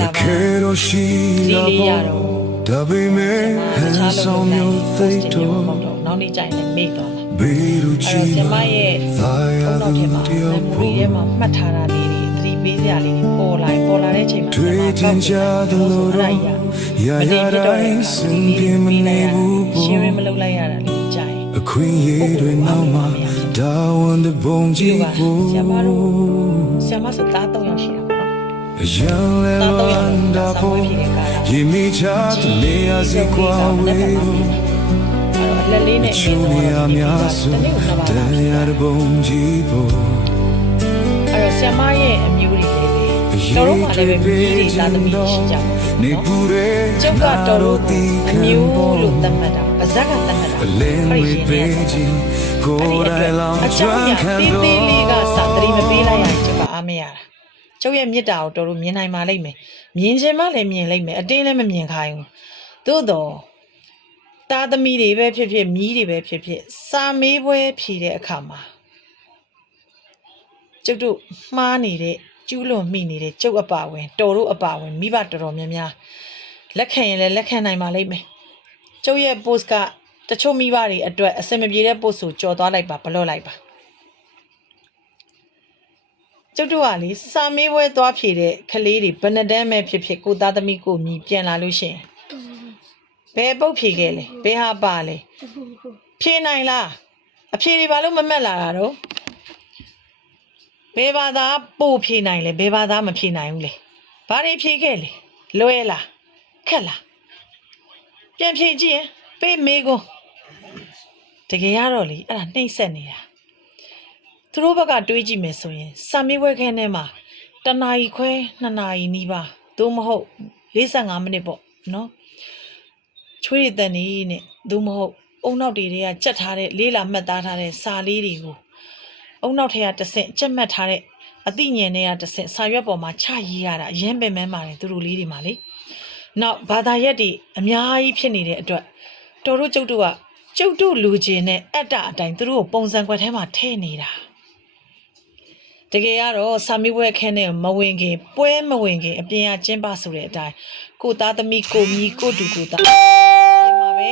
လာပါဒီလေးရတော့ဒါပေမဲ့ဟန်ဆောင်မျိုးသိတော့နောက်နေ့ကျရင်လည်းမေ့သွားမှာအဲ့တော့ကျမရဲ့ဘုံနောက်ထဲမှာမမူရီထဲမှာမှတ်ထားတာလေးတွေသတိပေးစရာလေးတွေပေါ်လာတဲ့အချိန်မှာကျမကောက်တယ်အဲ့ဒါကြီးမနေဖြစ်တော့စင်ပြင်းမနေဘူးရှင်းရမလုပ်လိုက်ရတာလေးကြိုင်အခွင့်အရေးတွေနောက်မှာဒါဝန်တဲ့ဘုံကြီးကိုဆရာမစတား3ယောက်ရှိတာပေါ့နော်တား3ယောက်ဒါပေါ်ရေမီချတဲ့နေရာစီကွာဝေးလက်လေးနဲ့အင်းတော့များစုတရားဘုံကြီးပေါ်အဲ့တော့ဆရာမရဲ့အမျိုးတွေလေးတော်တော်မှလည်းပဲမိတွေသာသမီရှိကြပါနော်ကျုပ်ကတော့တော်အမျိုးလို့သတ်မှတ်တာပါဇက်ကသတ်မှတ်တာအဲ့ဒီရှင်ကိုယ်တိုင်လောင်ကျွမ်းခံတော့တေးလေးကစသတိမပေးလိုက်ရင်ကျုပ်ကအားမရတာကျုပ်ရဲ့မေတ္တာကိုတော်တော်မြင်နိုင်ပါလိမ့်မယ်မြင်ခြင်းမှလည်းမြင်လိမ့်မယ်အတင်းလည်းမမြင်ခိုင်းဘူးသို့တော့သားသမီးတွေပဲဖြစ်ဖြစ်မြီးတွေပဲဖြစ်ဖြစ်စာမေးပွဲဖြေတဲ့အခါမှာကျုပ်တို့မှားနေတဲ့ကျူးလွန်မိနေတဲ့ကျုပ်အပါဝင်တော်တို့အပါဝင်မိဘတော်တော်များများလက်ခံရင်လည်းလက်ခံနိုင်ပါလိမ့်မယ်ကျုပ်ရဲ့ post ကတချို့မိဘတွေအတွက်အစင်မပြေတဲ့ post ကိုကြော်သွားလိုက်ပါဘလော့လိုက်ပါကျုပ်တို့ကလေစာမေးပွဲသွားဖြေတဲ့ကလေးတွေဘယ်နှတန်းပဲဖြစ်ဖြစ်ကိုသားသမီးကိုမြည်ပြန်လာလို့ရှိရင်ဘယ်ပုတ်ဖြေခဲ့လဲဘယ်ဟာပါလဲဖြေနိုင်လားအဖြေတွေဘာလို့မမှတ်လာတာတော့ဘယ်ဘာသာပို့ဖြေနိုင်လဲဘယ်ဘာသာမဖြေနိုင်ဘူးလေဘာတွေဖြေခဲ့လဲလွယ်လားခက်လားပြန်ဖြေကြည့်ရင်ပေးမေးကုန်တကယ်ရတော့လေအဲ့ဒါနှိမ့်ဆက်နေတာသူတို့ဘက်ကတွေးကြည့်မယ်ဆိုရင်စာမေးပွဲခန်းထဲမှာ1နာရီခွဲ2နာရီနီးပါသို့မဟုတ်45မိနစ်ပေါ့နော်ချွေးရည်တန်နေနဲ့သို့မဟုတ်အုံနောက်တွေကကြက်ထားတဲ့လေးလာမှတ်သားထားတဲ့စာလေးတွေကိုအုံနောက်ထဲကတစ်ဆင့်ကြက်မှတ်ထားတဲ့အသိဉာဏ်တွေကတစ်ဆင့်စာရွက်ပေါ်မှာချရေးရတာအရင်ပင်မန်းပါတယ်သူတို့လေးတွေမှာလေနောက်ဘာသာရက်တွေအများကြီးဖြစ်နေတဲ့အတွက်တော်တို့ကျုပ်တို့ကကျုပ်တို့လူချင်းနဲ့အတ္တအတိုင်းသူတို့ကိုပုံစံကွက်ထဲမှာထည့်နေတာတကယ်ကတော့စာမေးပွဲခန်းနဲ့မဝင်ခင်ပွဲမဝင်ခင်အပြင်ကကျင်းပဆိုတဲ့အတိုင်းကိုသားသမီးကိုမြီးကိုတူကိုသားဒီမှာပဲ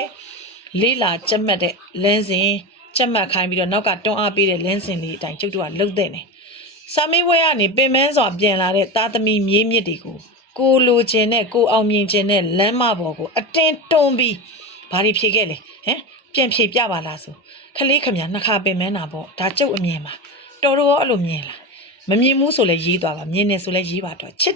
လေးလာကြက်မှတ်တဲ့လင်းစဉ်ကြက်မှတ်ခိုင်းပြီးတော့နောက်ကတွန်းအားပေးတဲ့လင်းစဉ်လေးအတိုင်းကျုပ်တို့ကလှုပ်တဲ့နေစာမေးပွဲကနေပင်မစွာပြန်လာတဲ့သားသမီးမြေးမြစ်တွေကိုကိုလိုချင်တဲ့ကိုအောင်မြင်ချင်တဲ့လမ်းမပေါ်ကိုအတင်းတွန်းပြီးဘာတွေဖြေခဲ့လဲဟမ်ပြန်ဖြေပြပါလားဆိုခလေးခမညာနှစ်ခါပင်မနာပေါ့ဒါကျုပ်အမြင်ပါတော်တော်အဲ့လိုမြင်လားမမြင်ဘူးဆိုလဲရေးသွားပါမြင်နေဆိုလဲရေးပါတော့ချစ်